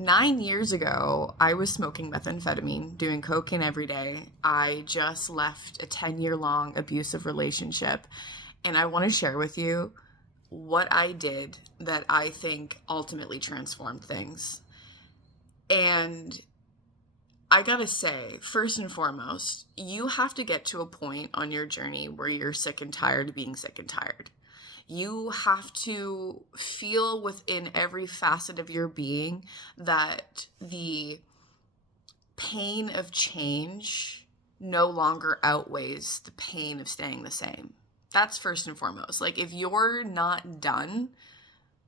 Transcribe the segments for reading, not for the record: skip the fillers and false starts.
9 years ago, I was smoking methamphetamine, doing cocaine every day. I just left a 10-year long abusive relationship, and I want to share with you what I did that I think ultimately transformed things. And I gotta say, first and foremost, you have to get to a point on your journey where you're sick and tired of being sick and tired. You have to feel within every facet of your being that the pain of change no longer outweighs the pain of staying the same. That's first and foremost. Like, if you're not done,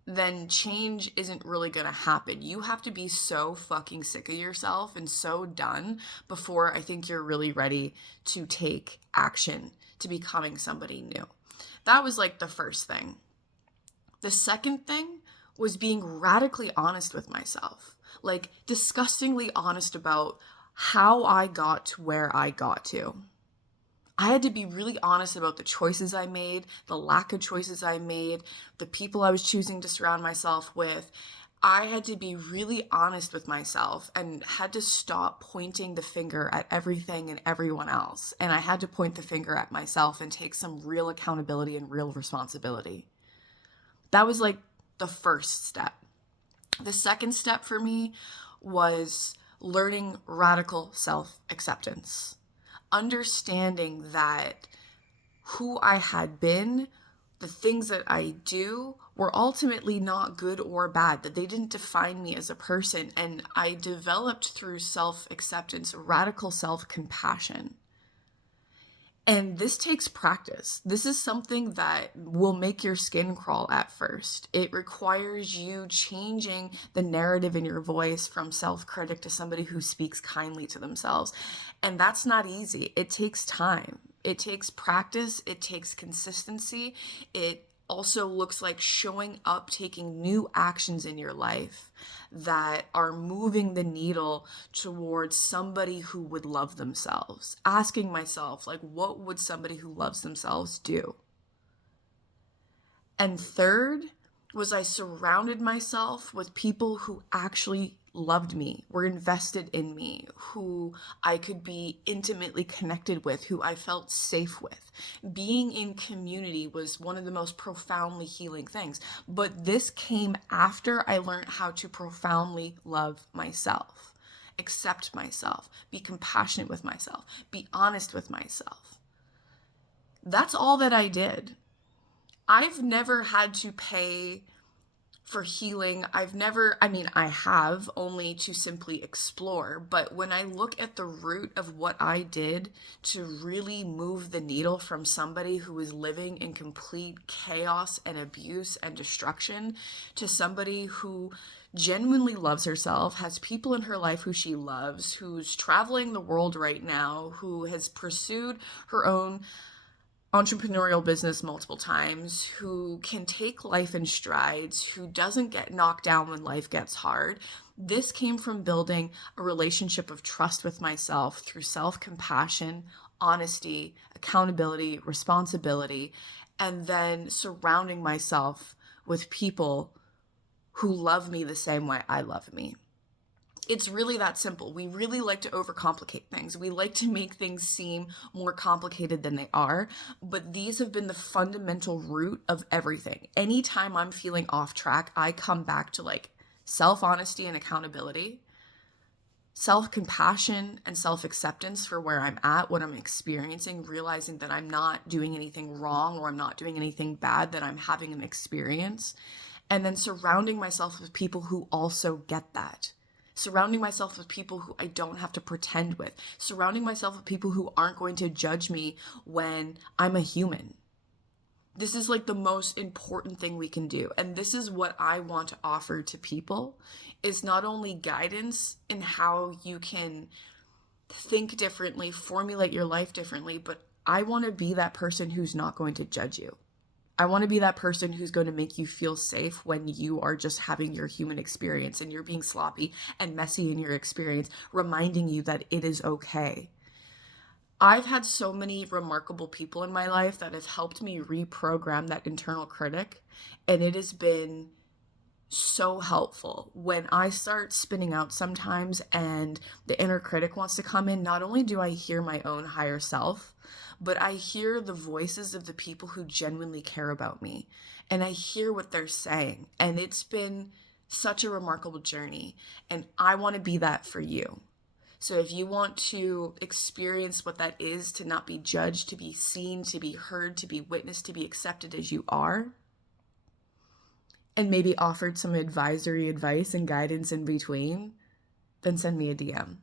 then change isn't really going to happen. You have to be so fucking sick of yourself and so done before I think you're really ready to take action to becoming somebody new. That was like the first thing. The second thing was being radically honest with myself, like disgustingly honest about how I got to where I got to. I had to be really honest about the choices I made, the lack of choices I made, the people I was choosing to surround myself with. I had to be really honest with myself and had to stop pointing the finger at everything and everyone else. And I had to point the finger at myself and take some real accountability and real responsibility. That was like the first step. The second step for me was learning radical self-acceptance. Understanding that who I had been, the things that I do, were ultimately not good or bad, that they didn't define me as a person. And I developed through self-acceptance, radical self-compassion. And this takes practice. This is something that will make your skin crawl at first. It requires you changing the narrative in your voice from self-critic to somebody who speaks kindly to themselves. And that's not easy. It takes time. It takes practice. It takes consistency. It also looks like showing up, taking new actions in your life that are moving the needle towards somebody who would love themselves. Asking myself, like, what would somebody who loves themselves do? And third was I surrounded myself with people who actually loved me, were invested in me, who I could be intimately connected with, who I felt safe with. Being in community was one of the most profoundly healing things. But this came after I learned how to profoundly love myself, accept myself, be compassionate with myself, be honest with myself. That's all that I did. I've never had to pay for healing. I have only to simply explore. But when I look at the root of what I did to really move the needle from somebody who was living in complete chaos and abuse and destruction to somebody who genuinely loves herself, has people in her life who she loves, who's traveling the world right now, who has pursued her own entrepreneurial business multiple times, who can take life in strides, who doesn't get knocked down when life gets hard. This came from building a relationship of trust with myself through self-compassion, honesty, accountability, responsibility, and then surrounding myself with people who love me the same way I love me. It's really that simple. We really like to overcomplicate things. We like to make things seem more complicated than they are, but these have been the fundamental root of everything. Anytime I'm feeling off track, I come back to like self-honesty and accountability, self-compassion and self-acceptance for where I'm at, what I'm experiencing, realizing that I'm not doing anything wrong or I'm not doing anything bad, that I'm having an experience, and then surrounding myself with people who also get that. Surrounding myself with people who I don't have to pretend with. Surrounding myself with people who aren't going to judge me when I'm a human. This is like the most important thing we can do. And this is what I want to offer to people, is not only guidance in how you can think differently, formulate your life differently, but I want to be that person who's not going to judge you. I want to be that person who's going to make you feel safe when you are just having your human experience and you're being sloppy and messy in your experience, reminding you that it is okay. I've had so many remarkable people in my life that have helped me reprogram that internal critic, and it has been so helpful. When I start spinning out sometimes and the inner critic wants to come in, not only do I hear my own higher self, but I hear the voices of the people who genuinely care about me. And I hear what they're saying. And it's been such a remarkable journey. And I want to be that for you. So if you want to experience what that is to not be judged, to be seen, to be heard, to be witnessed, to be accepted as you are, and maybe offered some advisory advice and guidance in between, then send me a DM.